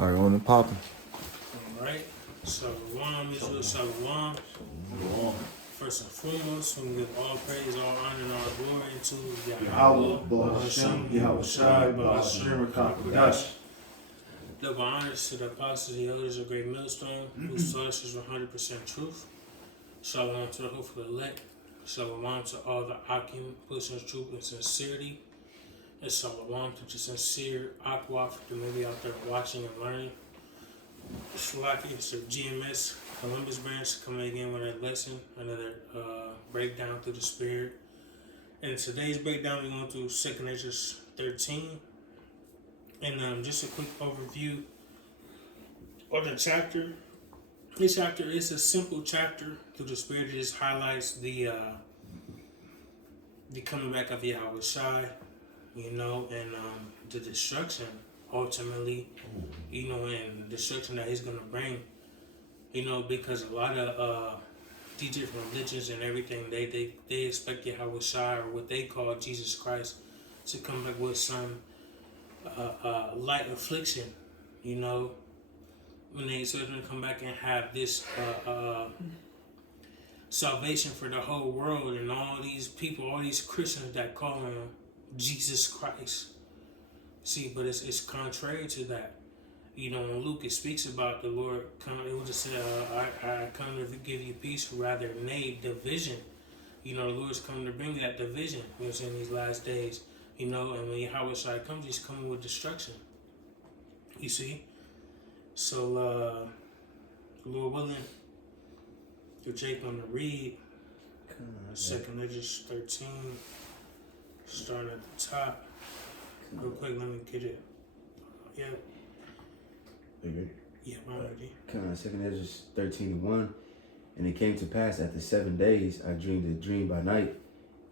All right, on the popping. Alright, Shalom, Israel, Shalom. First and foremost, we give all praise, all honor, and all glory to Yahweh, Ba'ashem, Yahweh Shai, Ba'ashem, Rakakadash. Double honors to the apostles, the elders of Great Millstone, whose source is 100% truth. Shalom to the hopeful elect. Shalom to all the Akim, pushing truth and sincerity. And shalom to the sincere Aqua for community out there watching and learning. Shalaki, it's your GMS Columbus branch coming again with a lesson, another breakdown through the spirit. And today's breakdown, we're going through 2 Esdras 13. And just a quick overview of the chapter. This chapter is a simple chapter through the spirit. It just highlights the coming back of Yahweh Shai, and the destruction ultimately, and the destruction that he's going to bring, because a lot of these different religions and everything, they expect Yahweh Shai, or what they call Jesus Christ, to come back with some light affliction, when they expect him to come back and have this salvation for the whole world, and all these people, all these Christians that call him Jesus Christ. See, but it's contrary to that. When Luke it speaks about the Lord, it will just say, I come to give you peace, rather nay, division. The Lord's coming to bring that division, in these last days. And when Yahweh Shai comes, he's coming with destruction. You see? So, Lord willing, if Jake want to read 2 Esdras 13, start at the top. Real quick, let me get it. Yeah. You ready? Yeah, I'm ready. Come on, 2 Esdras 13:1. And it came to pass after 7 days, I dreamed a dream by night,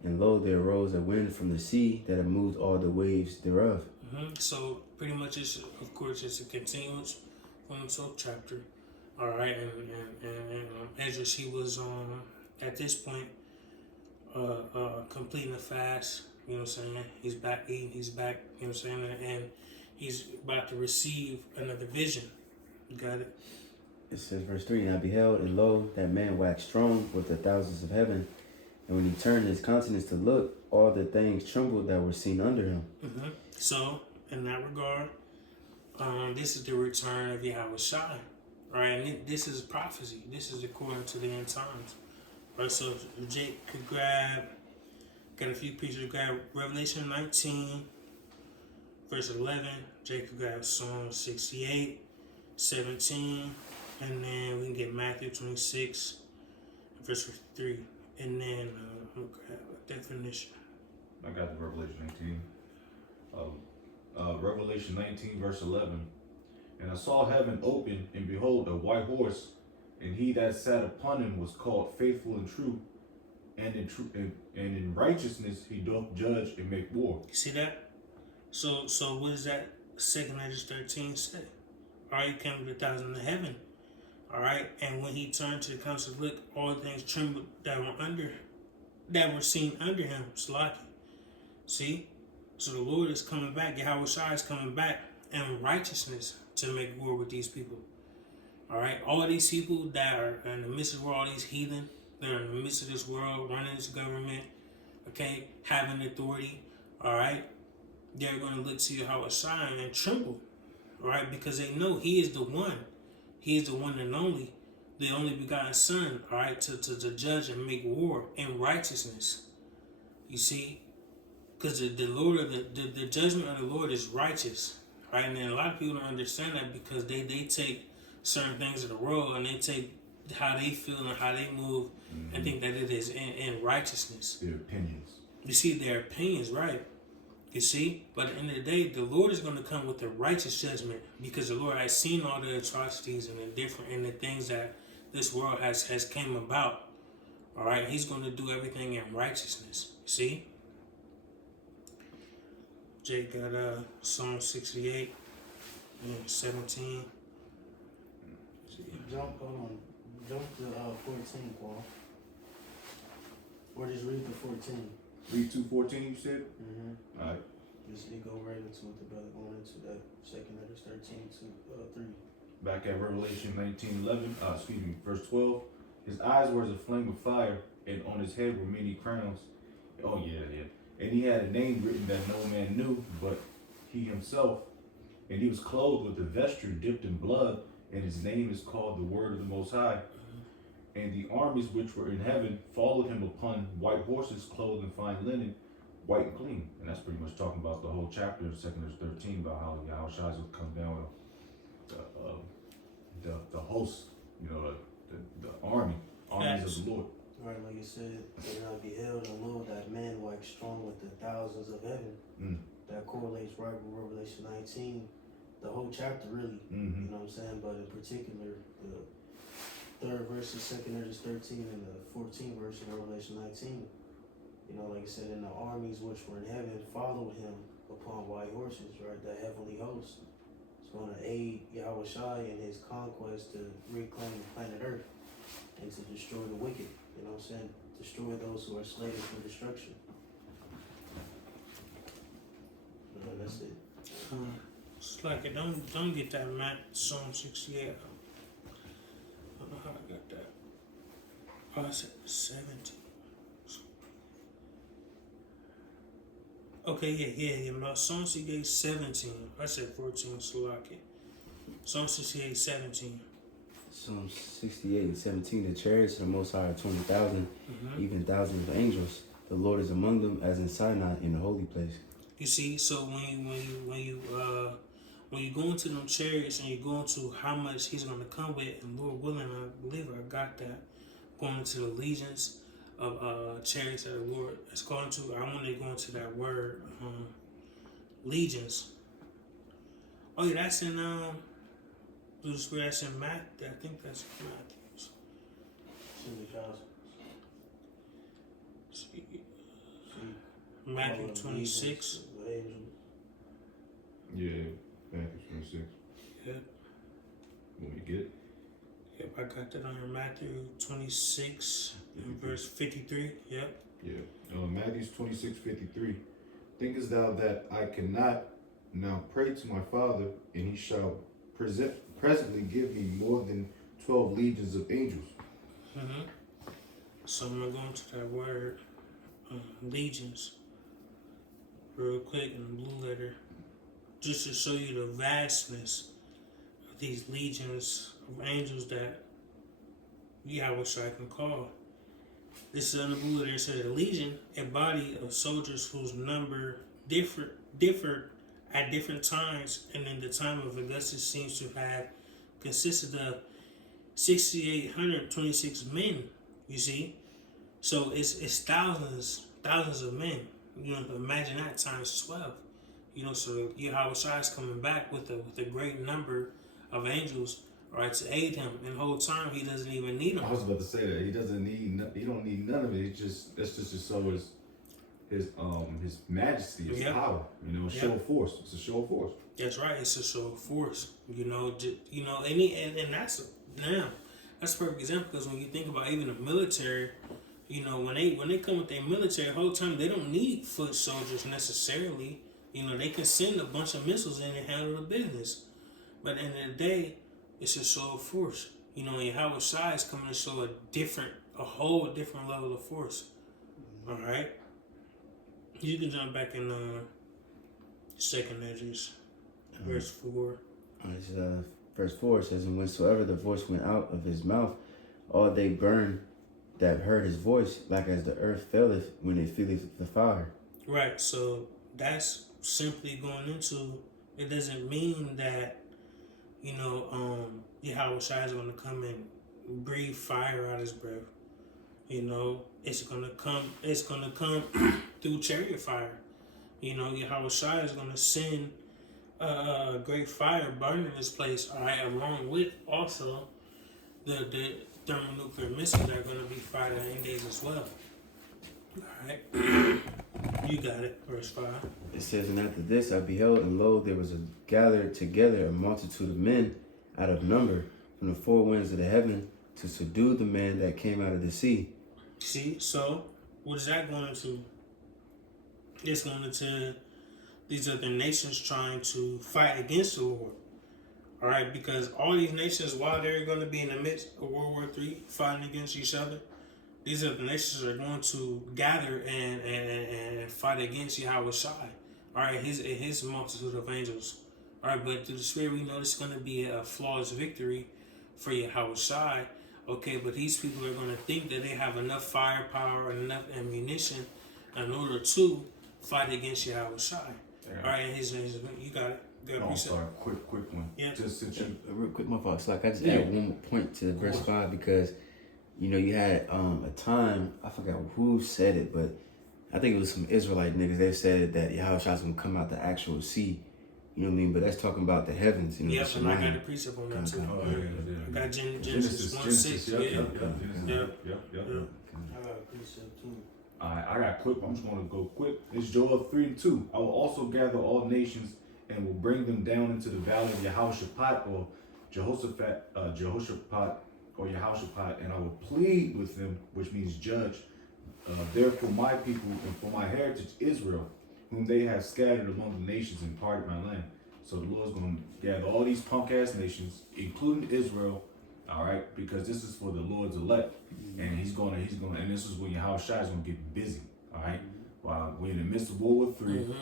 and lo, there arose a wind from the sea that had moved all the waves thereof. So pretty much, it's a continuance from the 12th chapter. All right, and Esdras, he was at this point completing the fast. He's back eating, he's back, and he's about to receive another vision. You got it? It says, verse 3, And I beheld, and lo, that man waxed strong with the thousands of heaven. And when he turned his countenance to look, all the things trembled that were seen under him. So, in that regard, this is the return of Yahweh Shai. Right? And this is prophecy. This is according to the end times. Right? So, if Jake could got a few pieces, grab Revelation 19, verse 11. Jake could grab Psalm 68, 17. And then we can get Matthew 26, verse 3. And then I'm going to grab a definition. I got the Revelation 19. Revelation 19, verse 11. And I saw heaven open, and behold, a white horse, and he that sat upon him was called Faithful and True, and in righteousness he doth judge and make war. You see that? So what does that 2 Esdras 13 say? All right, he came with 1,000 in heaven. All right, and when he turned to the council, look, all things trembled that were seen under him. Slaki. See? So the Lord is coming back. Yahweh Shai is coming back in righteousness to make war with these people. All right, all these people that are in the midst of all these heathen, that are in the midst of this world, running this government, okay, having authority, all right, they're going to look to Yahweh Shai and tremble, all right, because they know he is the one. He is the one and only, the only begotten Son, all right, to judge and make war in righteousness. You see? Because the Lord, the judgment of the Lord is righteous, right? And then a lot of people don't understand that because they take certain things of the world and they take how they feel and how they move and think that it is in righteousness. Their opinions. You see, their opinions, right? You see? But at the end of the day, the Lord is going to come with a righteous judgment because the Lord has seen all the atrocities and the things that this world has came about. All right? He's going to do everything in righteousness. See? Jake got Psalm 68 and 17. Jump to 14, Paul. Or just read the 14. Read 2:14, you said? Mm-hmm. All right. It go right into what the brother going into that 2nd Esdras 13 to 3. Back at Revelation 19:11, verse 12. His eyes were as a flame of fire, and on his head were many crowns. Oh yeah. And he had a name written that no man knew, but he himself. And he was clothed with a vesture dipped in blood, and his name is called the Word of the Most High. And the armies which were in heaven followed him upon white horses, clothed in fine linen, white and clean. And that's pretty much talking about the whole chapter of 2nd Esdras 13 about how Yahushua would come down with the host, the armies of the Lord. Right, like it said, and I beheld and lo, that man like strong with the thousands of heaven. That correlates right with Revelation 19, the whole chapter really. Mm-hmm. You know what I'm saying? But in particular, the 3rd verse of 2nd Esdras 13 and the 14th verse of Revelation 19. You know, like I said, and the armies which were in heaven followed him upon white horses, right? The heavenly host is going to aid Yahushua in his conquest to reclaim planet Earth and to destroy the wicked. You know what I'm saying? Destroy those who are slated for destruction. That's it. It's like it don't get that Psalm 68. I don't know how I got that. Oh, I said 17. Okay, yeah. My Psalm 68 17. I said 14. So like it. Psalm 68 17. Psalm 68:17. The chariots of the Most High are 20,000, even thousands of angels. The Lord is among them, as in Sinai, in the holy place. You see, so when you go into them chariots and you go into how much He's going to come with, and Lord willing, I believe I got that. Going into the legions of chariots that the Lord is going to. I want to go into that word, legions. Oh yeah, that's in through the Spirit. That's in Matthew. I think that's in Matthew. See, Matthew 26. Yeah, Matthew 26. Yep. What we get? Yep, I got that on here. Matthew 26 and verse 53. Yep. Yeah. Matthew 26:53. Thinkest thou that I cannot now pray to my Father, and he shall presently give me more than 12 legions of angels? So I'm going to go into that word, legions, real quick in the blue letter, just to show you the vastness of these legions of angels that Yahushua can call. This is in the blue letter. It says a legion, a body of soldiers whose number differed at different times, and in the time of Augustus seems to have consisted of 6,826 men. You see, so it's thousands of men. You know, imagine that times 12. You know, so Yahushua is coming back with a great number of angels, right, to aid him. And the whole time he doesn't even need them. I was about to say that he don't need none of it. That's just to show his majesty, his power. You know, show of force. It's a show of force. That's right. It's a show of force. You know, and that's a perfect example, because when you think about even the military, you know, when they come with their military, the whole time they don't need foot soldiers necessarily. You know, they can send a bunch of missiles in and handle the business. But at the end of the day, it's a show of force. You know, and Yahushua is coming to show a whole different level of force. All right. You can jump back in 2nd Esdras, verse 4. Verse 4 says, and whensoever the voice went out of his mouth, all they burned that heard his voice, like as the earth faileth when it feeleth the fire. Right, so that's simply going into, it doesn't mean that, you know, Yahushua is going to come and breathe fire out of his breath. You know, it's gonna come through chariot fire. You know, Yahushua is gonna send a great fire burning this place, all right, along with also the thermonuclear missiles that are gonna be fired at any days as well. All right, you got it. Verse 5. It says, and after this I beheld, and lo, there was gathered together a multitude of men out of number from the four winds of the heaven to subdue the man that came out of the sea. See, so what is that going to? It's going to these other nations trying to fight against the Lord. All right, because all these nations, while they're going to be in the midst of World War III, fighting against each other, these other nations are going to gather and fight against Yahweh Shai. All right, his multitude of angels. All right, but through the Spirit, we know this is going to be a flawless victory for Yahweh Shai. Okay, but these people are going to think that they have enough firepower and enough ammunition in order to fight against Yahweh Shai. Yeah. All right, and you got it. Oh, sorry, quick one. Yeah. Just since you, Real quick, my fault. So, like, I just Yeah. add one more point to verse 5 because, you know, you had a time, I forgot who said it, but I think it was some Israelite niggas. They said that Yahweh was going to come out the actual sea. You know what I mean? But that's talking about the heavens. You know, Yep, the and I got Shemayim. the precept on that too. oh yeah. I got Genesis 1:6. Yep. Yeah. Yep. I got a precept too. Alright, I got quick. I'm just gonna go quick. It's Joel 3:2. I will also gather all nations and will bring them down into the valley of Jehoshaphat or Jehoshaphat, and I will plead with them, which means judge. Therefore, my people and for my heritage Israel, whom they have scattered among the nations and parted my land. So the Lord's gonna gather all these punk ass nations, including Israel. All right, because this is for the Lord's elect, and he's gonna, and this is when Yahweh Shai is gonna get busy. All right, while we're in the midst of World War III.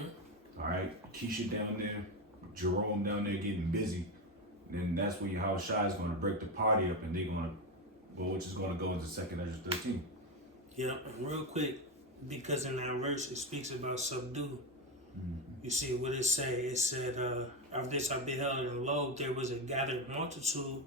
All right, Keisha down there, Jerome down there getting busy. Then that's when Yahweh Shai is gonna break the party up, and they're gonna, which is gonna go into 2nd Esdras 13. Yeah, and real quick, because in that verse it speaks about subdue. You see what it say? It said, "Of this I beheld, and lo, there was a gathered multitude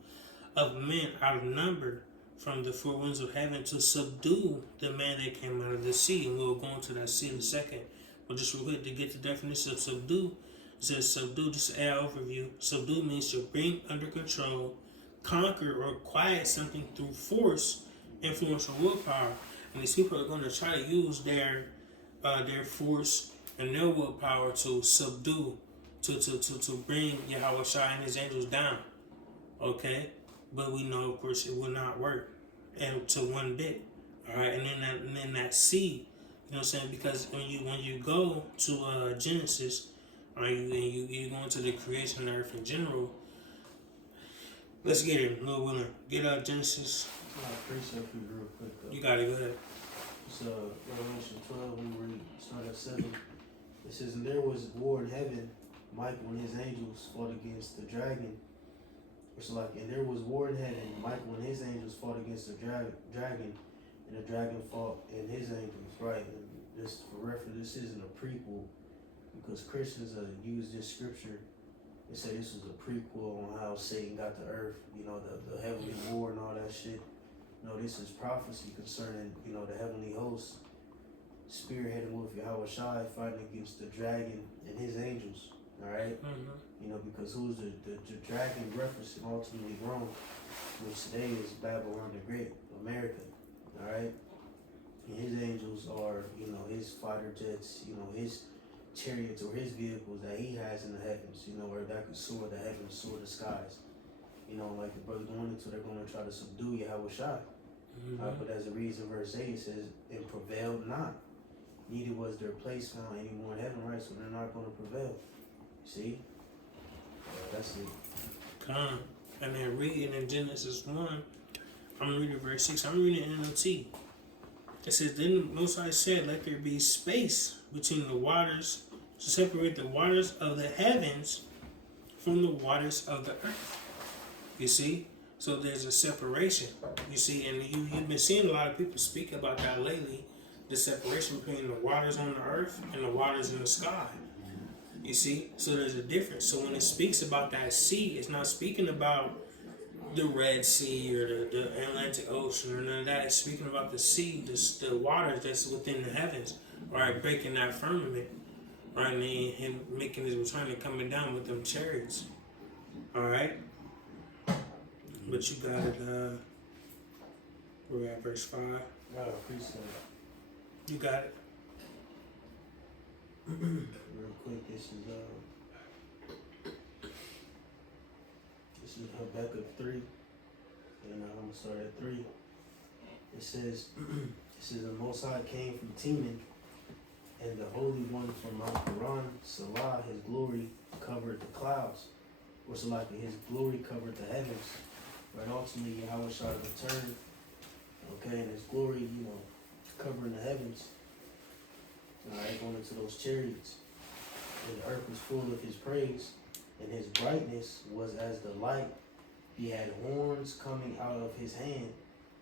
of men out of number from the four winds of heaven to subdue the man that came out of the sea." And we'll go into that sea in a second. But just real quick to get the definition of subdue, it says subdue, just an overview. Subdue means to bring under control, conquer, or quiet something through force, influence, or willpower. And these people are going to try to use their force and their willpower to subdue, to bring Yahweh Shai and his angels down. Okay? But we know, of course, it will not work, and to one bit. All right, and then that sea, you know what I'm saying? Because when you go to Genesis, all right, you go into the creation of earth in general. Let's get it, Lord willing. Get Genesis. I got a precept for you real quick though. You got it. Go ahead. It's Revelation 12. We read start at 7. It says, "And there was war in heaven. Michael and his angels fought against the dragon." It's like, and there was war in heaven. Michael and his angels fought against the dragon, and the dragon fought and his angels. Right. And this, for reference, this isn't a prequel, because Christians use this scripture. They say this was a prequel on how Satan got to earth. You know, the heavenly war and all that shit. No, this is prophecy concerning, you know, the heavenly hosts spearheading with Yahweh Shai fighting against the dragon and his angels. All right, you know, because who's the dragon referencing ultimately Rome, which today is Babylon the Great, America. All right, and his angels are, you know, his fighter jets, you know, his chariots or his vehicles that he has in the heavens, you know, where that could soar the heavens, soar the skies. You know, like the brother going into, they're going to try to subdue Yahweh Shai. But as a reason, verse 8 says, "And prevailed not, neither was their place found any more in heaven," right? So they're not going to prevail. See? That's it. Come. And then reading in Genesis 1, I'm reading verse 6. I'm reading NLT. It says, "Then the Most High said, let there be space between the waters to separate the waters of the heavens from the waters of the earth." You see? So there's a separation. You see? And you've been seeing a lot of people speak about that lately. The separation between the waters on the earth and the waters in the sky. You see? So there's a difference. So when it speaks about that sea, it's not speaking about the Red Sea or the Atlantic Ocean or none of that. It's speaking about the sea, the water that's within the heavens, right? Breaking that firmament, right? And then him making his return and coming down with them chariots. All right? But you got it, we're at verse 5. I appreciate it. You got it. Real quick, this is Habakkuk 3, and I'm gonna start at 3. It says, "The Most High came from Teman And the Holy One from Mount Paran, Salah, his glory covered the clouds. Or Salah, his glory covered the heavens. Right, ultimately, Yahweh shall return. Okay, and his glory, covering the heavens. Alright, going into those chariots. And the earth was full of his praise, and his brightness was as the light. He had horns coming out of his hand,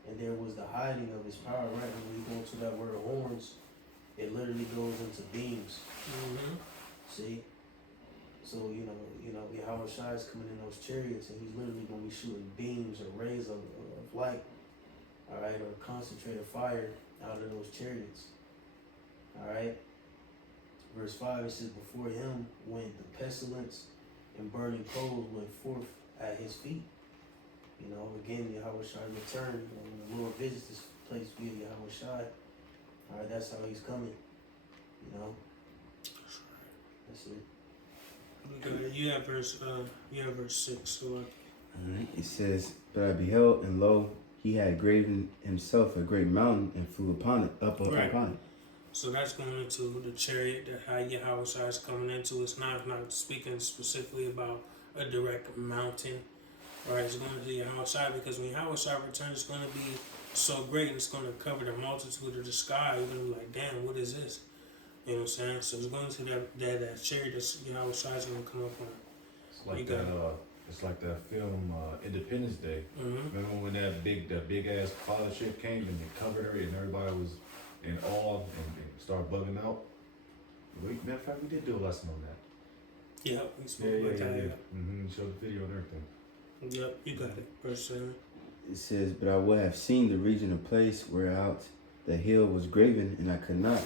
and there was the hiding of his power. Right, when we go into that word horns, it literally goes into beams. Mm-hmm. See? So, Yahweh Shai is coming in those chariots, and he's literally going to be shooting beams or rays of light, alright, or concentrated fire out of those chariots. Alright? Verse 5, it says, before him went the pestilence, and burning coals went forth at his feet. Again, Yahweh Shai returned. When the Lord visits this place via Yahweh Shai, alright, that's how he's coming. That's it. You have verse 6. So Alright, it says, but I beheld, and lo, he had graven himself a great mountain, and flew upon it, Right. upon it. So that's going into the chariot that how Yahweh Shai is coming into. It's not speaking specifically about a direct mountain. Right, it's going to Yahweh Shai, because when Yahweh Shai returns, it's going to be so great, and it's going to cover the multitude of the sky. You're going to be like, damn, what is this? You know what I'm saying? So it's going to that chariot that Yahweh Shai is going to come up on. It's like that. It's like that film Independence Day. Mm-hmm. Remember when that big ass pilot ship came and it covered her and everybody was in awe and started bugging out. Matter of fact, we did do a lesson on that. Yeah, we spoke about that. Mm-hmm. Showed the video and everything. Yep, you got it. Verse 7. It says, but I would have seen the region of place whereout the hill was graven, and I could not.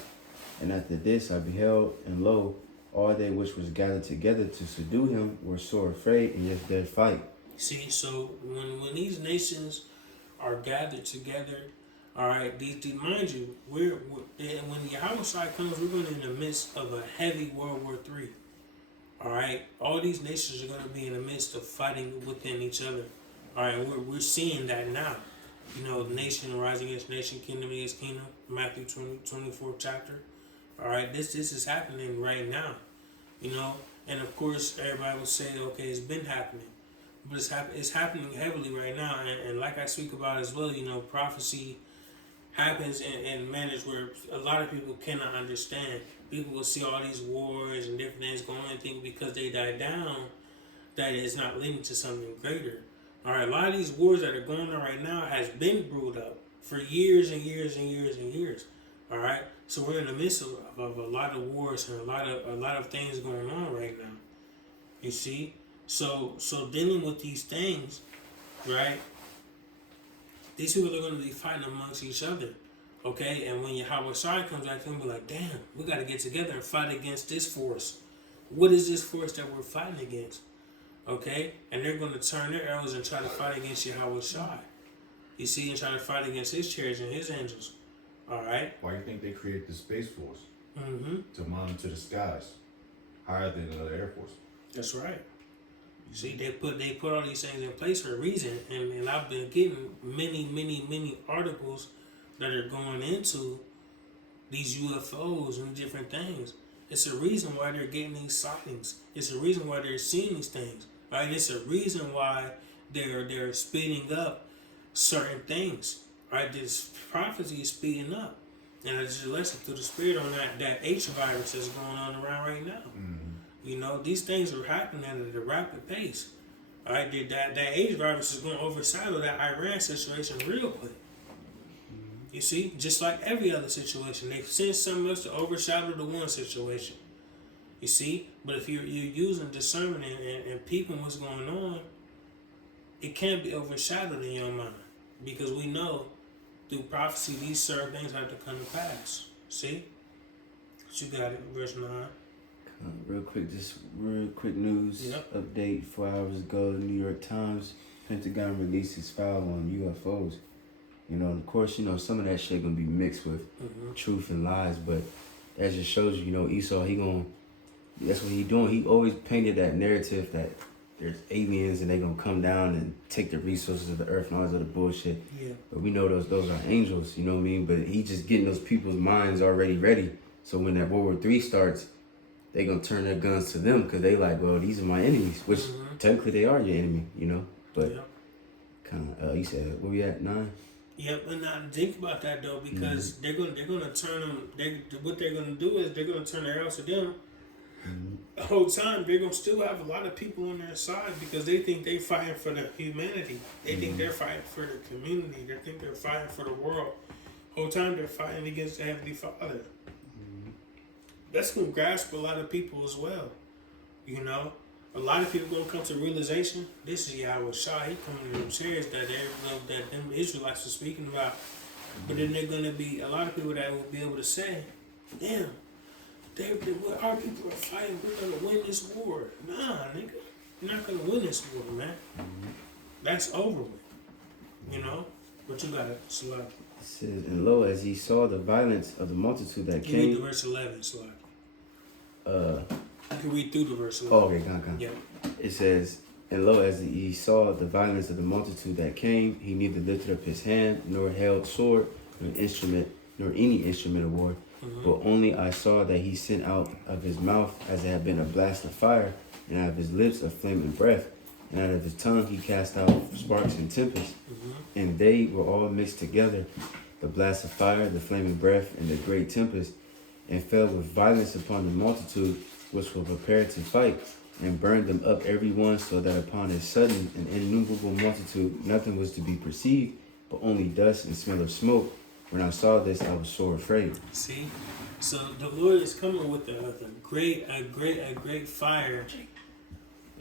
And after this I beheld, and lo, all they which was gathered together to subdue him were sore afraid, and yet did fight. See, so when these nations are gathered together, all right, mind you, we're when Yahweh Shai comes, we're going in the midst of a heavy World War III. All right, all these nations are going to be in the midst of fighting within each other. All right, we're seeing that now. Nation rising against nation, kingdom against kingdom. Matthew 24th chapter. All right, this is happening right now. And of course everybody will say, okay, it's been happening, but it's happening heavily right now. And like I speak about as well, prophecy happens in manners where a lot of people cannot understand. People will see all these wars and different things going on and think because they die down that it's not leading to something greater. All right, a lot of these wars that are going on right now has been brewed up for years and years and years and years. All right, so we're in the midst of a lot of wars and a lot of things going on right now. You see, so dealing with these things, right? These people are going to be fighting amongst each other, okay? And when Yahweh Shai comes back, they'll be like, damn, we got to get together and fight against this force. What is this force that we're fighting against? Okay? And they're going to turn their arrows and try to fight against Yahweh Shai. You see, and try to fight against his chariots and his angels. All right? Why do you think they create the Space Force? Mm-hmm. To monitor the skies higher than the Air Force. That's right. You see, they put all these things in place for a reason, and I've been getting many articles that are going into these UFOs and different things. It's a reason why they're getting these sightings. It's a reason why they're seeing these things. Right? It's a reason why they're speeding up certain things. Right? This prophecy is speeding up. And I just listened to the spirit on that H virus that's going on around right now. Mm-hmm. These things are happening at a rapid pace. All right, that H virus is going to overshadow that Iran situation real quick. You see, just like every other situation, they send something else to overshadow the one situation. You see, but if you're using discernment and peeping what's going on, it can't be overshadowed in your mind, because we know through prophecy these certain things have to come to pass. See, but you got it, verse 9. Real quick news update. 4 hours ago, the New York Times, Pentagon released its file on UFOs. Of course, some of that shit gonna be mixed with truth and lies, but that just shows you, Esau, that's what he doing. He always painted that narrative that there's aliens and they gonna come down and take the resources of the earth and all this other bullshit. Yeah. But we know those are angels, you know what I mean? But he just getting those people's minds already ready So when that World War III starts, they gonna turn their guns to them because they like, well, these are my enemies, which technically they are your enemy, you know. But kind of, you said where we at 9? Yep, and now think about that though, because they're gonna turn them. What they're gonna do is they're gonna turn their arrows to them. The whole time they're gonna still have a lot of people on their side because they think they're fighting for the humanity. They think they're fighting for the community. They think they're fighting for the world. Whole time they're fighting against the Heavenly Father. That's gonna grasp a lot of people as well. You know, a lot of people gonna come to realization. This is Yahweh Shah. He coming to them chairs that them Israelites are speaking about. But then they're gonna be a lot of people that will be able to say, "Damn, our people are fighting. We're gonna win this war." Nah, nigga, you're not gonna win this war, man. That's over with. You know, but you gotta select. It says, and lo, as he saw the violence of the multitude that You read came. the verse 11, select. You can read through the verse 11. Oh, okay, gone. Yeah. It says, and lo, as he saw the violence of the multitude that came, he neither lifted up his hand, nor held sword, nor instrument, nor any instrument of war. But only I saw that he sent out of his mouth as it had been a blast of fire, and out of his lips a flaming breath, and out of his tongue he cast out sparks and tempests. And they were all mixed together, the blast of fire, the flaming breath, and the great tempest, and fell with violence upon the multitude which were prepared to fight, and burned them up every one, so that upon a sudden and innumerable multitude nothing was to be perceived, but only dust and smell of smoke. When I saw this, I was sore afraid. See, so the Lord is coming with a great fire,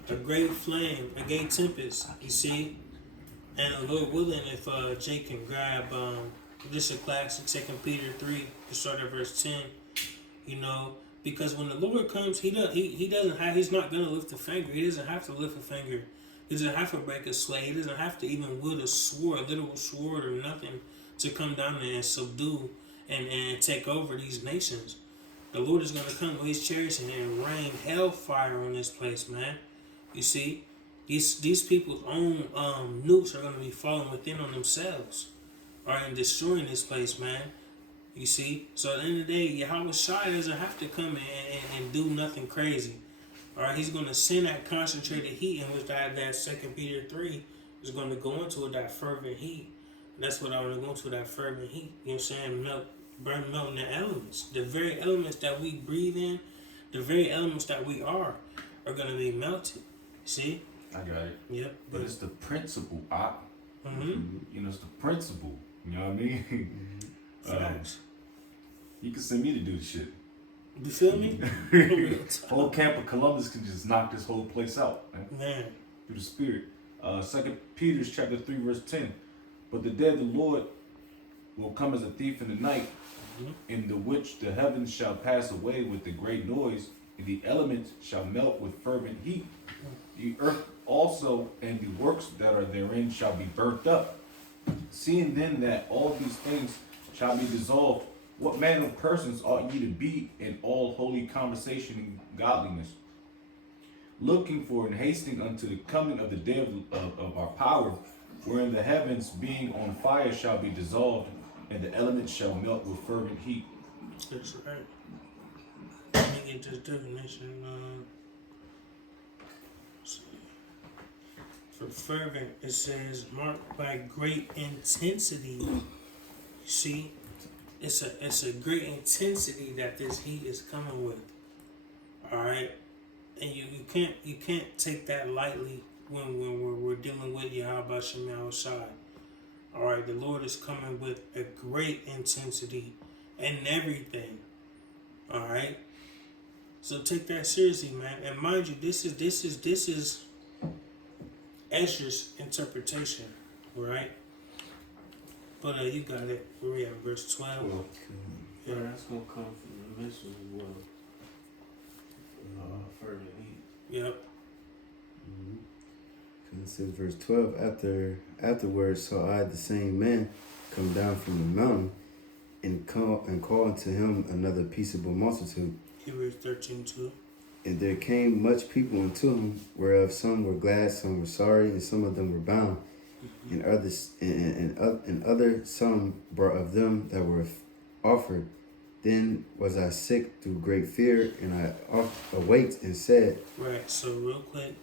a great flame, a great tempest. You see, and the Lord willing, if Jake can grab this is a classic 2 Peter 3, to start at verse 10. You know, because when the Lord comes, he's not gonna lift a finger. He doesn't have to lift a finger. He doesn't have to break a sweat. He doesn't have to even wield a sword, a literal sword or nothing, to come down there and subdue and take over these nations. The Lord is going to come with his chariots and rain hellfire on this place, man. You see, these people's own nukes are going to be falling within on themselves, or in destroying this place, man. You see, so at the end of the day, Yahweh Shai doesn't have to come and do nothing crazy. All right, he's going to send that concentrated heat, in which that 2 Peter 3 is going to go into that fervent heat. That's what I want to go to, that fervent heat. You know what I'm saying? Melting the elements. The very elements that we breathe in, the very elements that we are going to be melted. See? I got it. Yep. But it's the principle, you know, it's the principle. You know what I mean? Facts. You can send me to do the shit. You feel me? Whole camp of Columbus can just knock this whole place out, Man. Through the Spirit. 2 Peter chapter 3 verse 10. But the day of the Lord will come as a thief in the night, in the which the heavens shall pass away with a great noise, and the elements shall melt with fervent heat. The earth also and the works that are therein shall be burnt up. Seeing then that all these things shall be dissolved, what manner of persons ought ye to be in all holy conversation and godliness, looking for and hastening unto the coming of the day of our power, wherein the heavens being on fire shall be dissolved, and the elements shall melt with fervent heat. That's right. Let me get this definition. For fervent, it says marked by great intensity. You see, it's a great intensity that this heat is coming with. All right, and you can't take that lightly when we're dealing with Yahweh Shem Yahushai. All right, the Lord is coming with a great intensity and everything. All right, so take that seriously, man. And mind you, this is Esdras' interpretation, right? But you got it. Where we at? Verse 12. Yeah, that's gonna come from the Leviticus as well. Fervent heat. Yep. It says verse 12, afterwards saw I the same man come down from the mountain and call unto him another peaceable multitude. Hebrews 13:2. And there came much people unto him, whereof some were glad, some were sorry, and some of them were bound. And others, and other some brought of them that were offered, Then was I sick through great fear, and I awaked and said, Right, so real quick.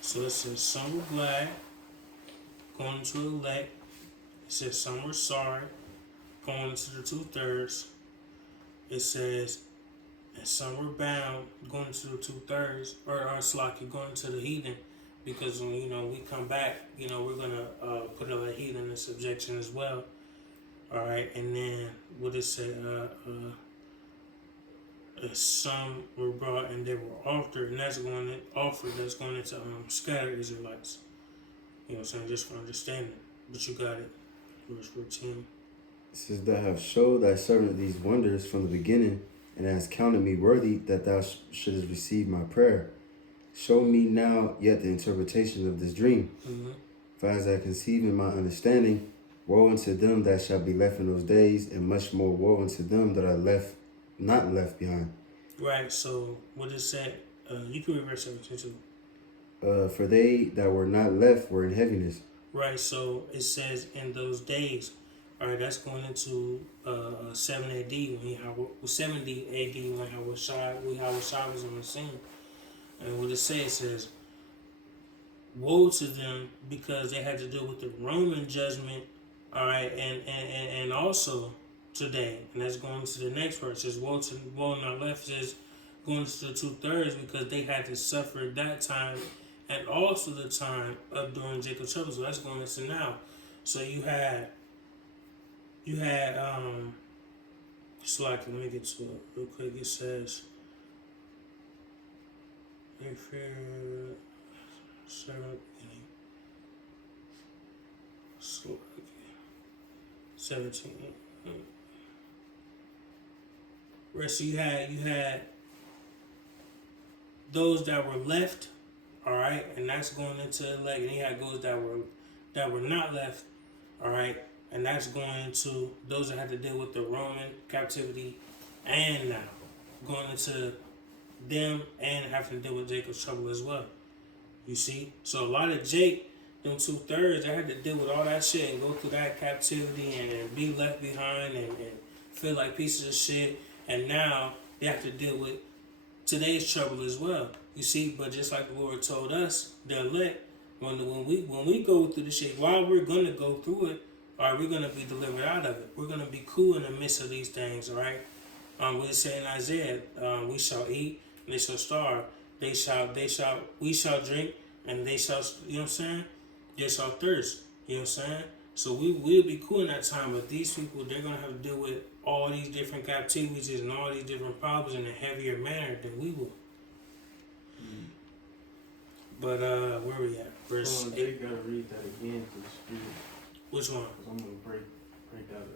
So it says some were glad, going to elect. It says some were sorry, going to the 2/3. It says, and some were bound, going to the 2/3, or slocky, going to the heathen. Because when, we come back, we're going to put other heathen in subjection as well. All right, and then what it say? Some were brought and they were offered, and that's going into scattered Israelites. You know what I'm saying? Just for understanding. But you got it. Verse 14. it says, Thou hast showed thy servant these wonders from the beginning, and hast counted me worthy that thou shouldest receive my prayer. Show me now yet the interpretation of this dream. Mm-hmm. For as I conceive in my understanding, woe unto them that shall be left in those days, and much more woe unto them that are not left behind. Right, so what it said, you can read verse 17 too. For they that were not left were in heaviness. Right, so it says in those days. All right, that's going into 7 AD when 70 AD when Hawashai was on the scene. And what it says, woe to them because they had to deal with the Roman judgment. All right, and also today, and that's going to the next verse. It says woe not left says going to the 2/3 because they had to suffer that time and also the time of during Jacob's trouble. So that's going into now. So you had it's like, let me get to it real quick. It says they fear servant beginning. 17. Right, so you had those that were left, all right, and that's going into elect, and you had those that were not left, all right, and that's going to those that had to deal with the Roman captivity, and now going into them and having to deal with Jacob's trouble as well. You see, so a lot of Jake, them 2/3, they had to deal with all that shit and go through that captivity and be left behind and feel like pieces of shit, and now they have to deal with today's trouble as well. You see, but just like the Lord told us, the elect, when we go through the shit, while we're gonna go through it, all right, we're gonna be delivered out of it. We're gonna be cool in the midst of these things, all right. We say in Isaiah, we shall eat and they shall starve. We shall drink and they shall, you know what I'm saying? They shall thirst, you know what I'm saying? So we'll be cool in that time, but these people, they're gonna have to deal with all these different captivities and all these different problems in a heavier manner than we will. But where we at? Verse 8. You gotta read that again to the spirit. Which one? Cause I'm gonna break that up.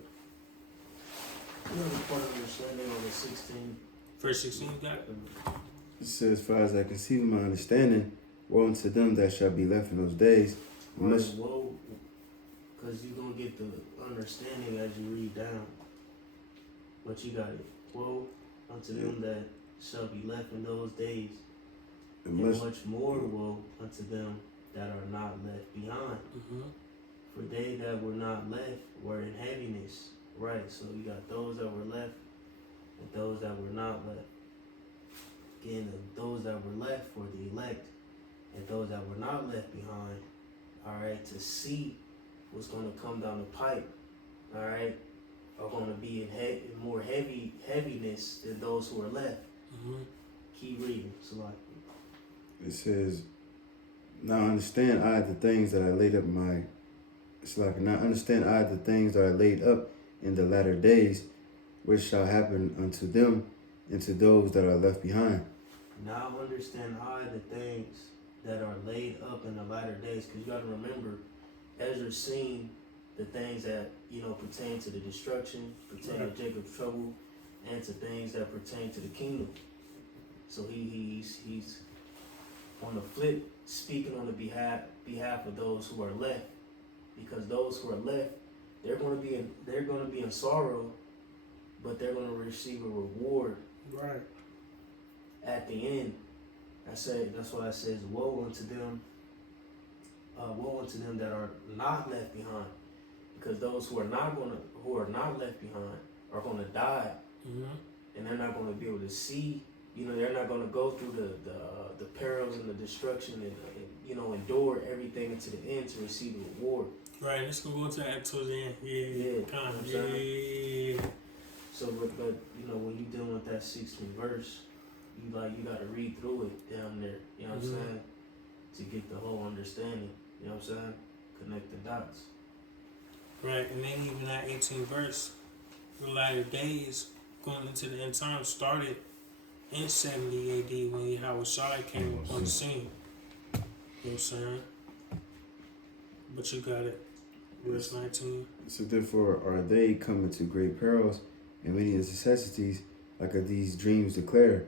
Another part of understanding on the 16. Verse 16 you got? It says, For as I conceive in my understanding, woe unto them that shall be left in those days. Woe, because you're gonna get the understanding as you read down. But you got it. Woe unto them that shall be left in those days, and much more woe unto them that are not left behind. Mm-hmm. For they that were not left were in heaviness. Right, so you got those that were left and those that were not left. Again, those that were left were the elect, and those that were not left behind, all right, to see what's going to come down the pipe, all right, are going to be in more heaviness than those who are left. Mm-hmm. Keep reading, Salaki. It says, Now understand I the things that I laid up now understand I the things that I laid up in the latter days, which shall happen unto them and to those that are left behind. Now understand I the things that are laid up in the latter days, because you got to remember, Ezra's seen the things that pertain to the destruction, pertain to Jacob's trouble, and to things that pertain to the kingdom. So he's on the flip speaking on the behalf of those who are left, because those who are left, they're going to be in sorrow, but they're going to receive a reward Right. at the end. That's why it says woe unto them that are not left behind, because those who are not left behind are going to die and they're not going to be able to see. You know, they're not going to go through the perils and the destruction and you know, endure everything until the end to receive the reward. Right, let's go to that towards the end. Yeah, Kind of. you know what I'm Yeah. So, but you know, when you dealing with that 16th verse, you got to read through it down there. You know what I'm saying? To get the whole understanding. You know what I'm saying? Connect the dots. Right, and then even that 18th verse, the latter days going into the end time started in 70 AD when Yahweh Shai came on the scene. You know what I'm saying? But you got it. Verse 19. So therefore are they coming to great perils and many necessities, like of these dreams declare.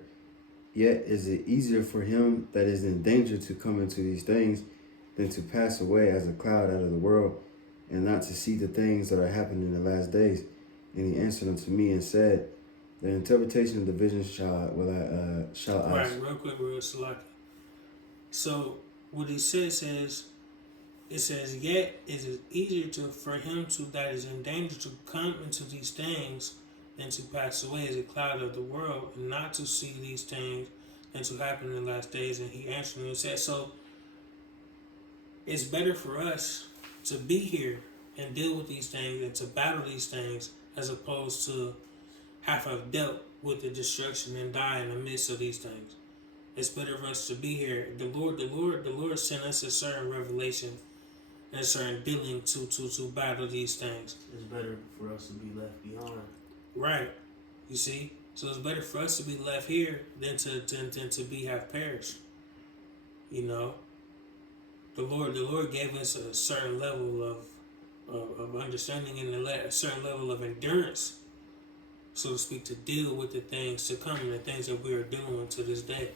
Yet is it easier for him that is in danger to come into these things than to pass away as a cloud out of the world, and not to see the things that are happening in the last days. And he answered unto me and said, the interpretation of the vision shall I Right, real quick, real select. So what he says is, it says, yet it is easier for him that is in danger to come into these things than to pass away as a cloud of the world, and not to see these things than to happen in the last days. And he answered and said, so it's better for us to be here and deal with these things and to battle these things as opposed to have dealt with the destruction and die in the midst of these things. It's better for us to be here. The Lord sent us a certain revelation and a certain dealing to battle these things. It's better for us to be left behind. Right. You see? So it's better for us to be left here than to be have perished. You know? The Lord gave us a certain level of understanding and a certain level of endurance, so to speak, to deal with the things to come and the things that we are dealing with to this day.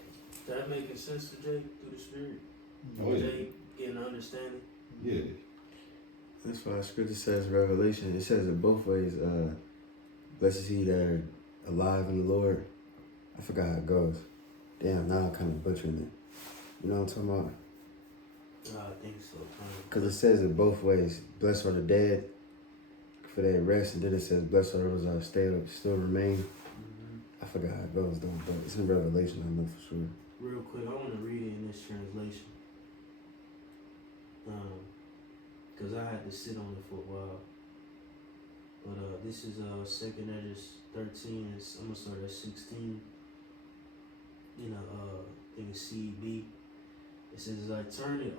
That making sense to Jay through the Spirit? Oh, yeah. Jay getting understanding? Yeah. That's why scripture says Revelation. It says it both ways. Blessed is he that are alive in the Lord. I forgot how it goes. Damn, now I'm kind of butchering it. You know what I'm talking about? I think so. Because it says it both ways. Blessed are the dead for their rest, and then it says blessed are those that still remain. I forgot how it goes though, but it's in Revelation, I know for sure. Real quick, I want to read it in this translation. Because I had to sit on it for a while. But this is 2nd Esdras 13. I'm going to start at 16. You know, I think it's CB. It says, I turn it